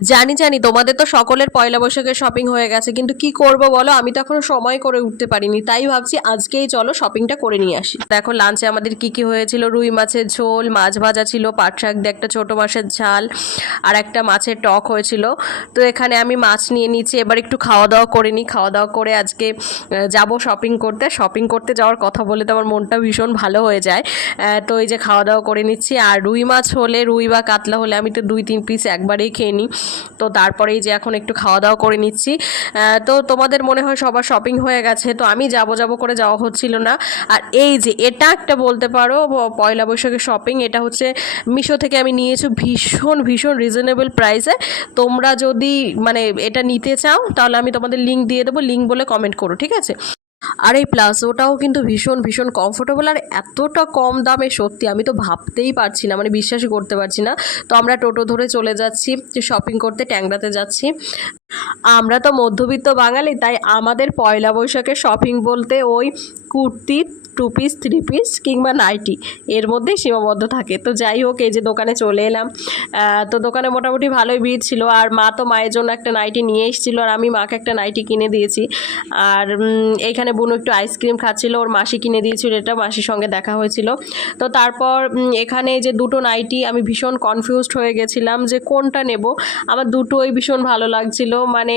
জানি জানি তোমাদের তো সকলের পয়লা বৈশাখের শপিং হয়ে গেছে, কিন্তু কি করব বলো, আমি তো এখনো সময় করে উঠতে পারিনি, তাই ভাবছি আজকেই চলো শপিংটা করে নিয়ে আসি। দেখো লাঞ্চে আমাদের কি কি হয়েছিল, রুই মাছের ঝোল, মাছ ভাজা ছিল, পাট শাক দিয়ে একটা ছোট মাছের ঝাল, আর একটা মাছের টক হয়েছিল। তো এখানে আমি মাছ নিয়ে নিচ্ছি, এবার একটু খাওয়া দাওয়া করে নিই। খাওয়া দাওয়া করে আজকে যাব শপিং করতে। শপিং করতে যাওয়ার কথা বলে তো আমার মনটা ভীষণ ভালো হয়ে যায়। তো এই যে খাওয়া দাওয়া করে নিচ্ছি, আর রুই মাছ হলে, রুই বা কাতলা হলে আমি তো 2-3 পিস একবারেই খেয়ে নিই। তো তারপরেই যে এখন একটু খাওয়া দাওয়া করে নিচ্ছি। তো তোমাদের মনে হয় সবার শপিং হয়ে গেছে, তো আমি যাব যাব করে যাওয়া হচ্ছিল না। আর এই যে এটা একটা বলতে পারো পয়লা বৈশাখের শপিং, এটা হচ্ছে মিশো থেকে আমি নিয়েছি ভীষণ ভীষণ রিজনেবল প্রাইসে। তোমরা যদি মানে এটা নিতে চাও তাহলে আমি তোমাদের লিঙ্ক দিয়ে দেবো, লিঙ্ক বলে কমেন্ট করো, ঠিক আছে? আর এই প্লাজোটাও কিন্তু ভীষণ ভীষণ কমফোর্টেবল, আর এতটা কম দামে সত্যি আমি তো ভাবতেই পারছি না, মানে বিশ্বাসই করতে পারছি না। তো আমরা টোটো ধরে চলে যাচ্ছি শপিং করতে, ট্যাংরাতে যাচ্ছি। আমরা তো মধ্যবিত্ত বাঙালি, তাই আমাদের পয়লা বৈশাখের শপিং বলতে ওই কুর্তি, 2 পিস 3 পিস কিংবা নাইটি, এর মধ্যেই সীমাবদ্ধ থাকে। তো যাই হোক, এই যে দোকানে চলে এলাম। তো দোকানে মোটামুটি ভালোই ভিড় ছিল, আর মা তো মায়ের জন্য একটা নাইটি নিয়ে এসেছিলো, আর আমি মাকে একটা নাইটি কিনে দিয়েছি। আর এইখানে বুনু একটু আইসক্রিম খাচ্ছিল, ওর মাসি কিনে দিয়েছিল, এটা মাসির সঙ্গে দেখা হয়েছিল। তো তারপর এখানে যে দুটো নাইটি, আমি ভীষণ কনফিউজড হয়ে গেছিলাম যে কোনটা নেব। আমার দুটোই ভীষণ ভালো লাগছিল, মানে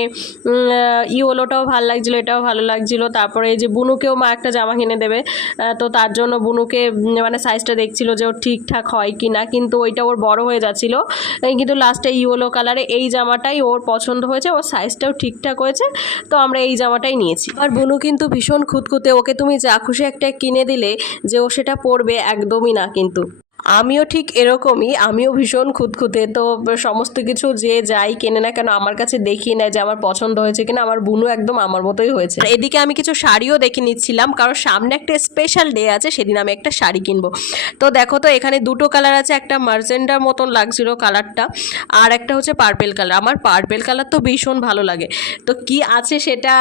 ইয়েলোটাও ভালো লাগছিলো, এটাও ভালো লাগছিলো। তারপরে এই যে বুনুকেও মা একটা জামা কিনে দেবে, তো তার জন্য বুনুকে মানে সাইজটা দেখছিল যে ওর ঠিকঠাক হয় কি না, কিন্তু ওইটা ওর বড় হয়ে যাচ্ছিলো। কিন্তু লাস্টে ইয়েলো কালারে এই জামাটাই ওর পছন্দ হয়েছে, ওর সাইজটাও ঠিকঠাক হয়েছে, তো আমরা এই জামাটাই নিয়েছি। আর বুনু কিন্তু ভীষণ খুঁতখুঁতে, ওকে তুমি যা খুশি একটা কিনে দিলে যে ও সেটা পরবে একদমই না। কিন্তু আমিও ঠিক এরকমই, আমিও ভীষণ খুঁতখুঁতে, তো সমস্ত কিছু যে যাই কেনে না কেন আমার কাছে দেখিয়ে নেয় যে আমার পছন্দ হয়েছে কিনা। আমার বুনু একদম আমার মতোই হয়েছে। এদিকে আমি কিছু শাড়িও দেখে নিচ্ছিলাম, কারণ সামনে একটা স্পেশাল ডে আছে, সেদিন আমি একটা শাড়ি কিনবো। তো দেখো তো এখানে দুটো কালার আছে, একটা মার্জেন্ডার মতন লাগছিল কালারটা, আর একটা হচ্ছে পার্পেল কালার। আমার পার্পেল কালার তো ভীষণ ভালো লাগে। তো কি আছে সেটা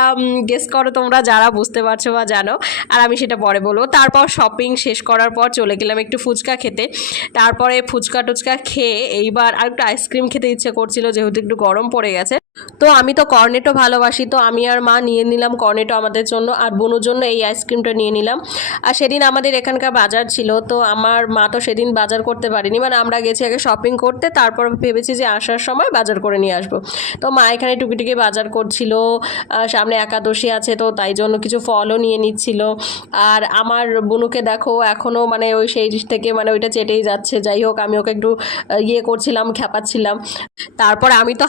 গেস করো তোমরা যারা বুঝতে পারছো বা জানো, আর আমি সেটা পরে বলবো। তারপর শপিং শেষ করার পর চলে গেলাম একটু ফুচকা খেতে। তারপরে ফুচকা টুচকা খেয়ে এইবার আর একটু আইসক্রিম খেতে ইচ্ছে করছিল, যেহেতু একটু গরম পড়ে গেছে। তো আমি তো কর্নেটো ভালোবাসি, তো আমি আর মা নিয়ে নিলাম কর্নেটো আমাদের জন্য, আর বোনের জন্য এই আইসক্রিমটা নিয়ে নিলাম। আর সেদিন আমাদের এখানকার বাজার ছিল, তো আমার মা তো সেদিন বাজার করতে পারিনি, মানে আমরা গেছি আগে শপিং করতে, তারপর ভেবেছি যে আসার সময় বাজার করে নিয়ে আসবো। তো মা এখানে টুকিটুকি বাজার করছিল, সামনে একাদশী আছে, তো তাই জন্য কিছু ফলও নিয়ে নিচ্ছিল। আর আমার বোনুকে দেখো এখনও মানে ওই সেই থেকে মানে ওইটা চেটেই যাচ্ছে। যাই হোক, আমি ওকে একটু ইয়ে করছিলাম, খ্যাপাচ্ছিলাম। তারপর আমি তো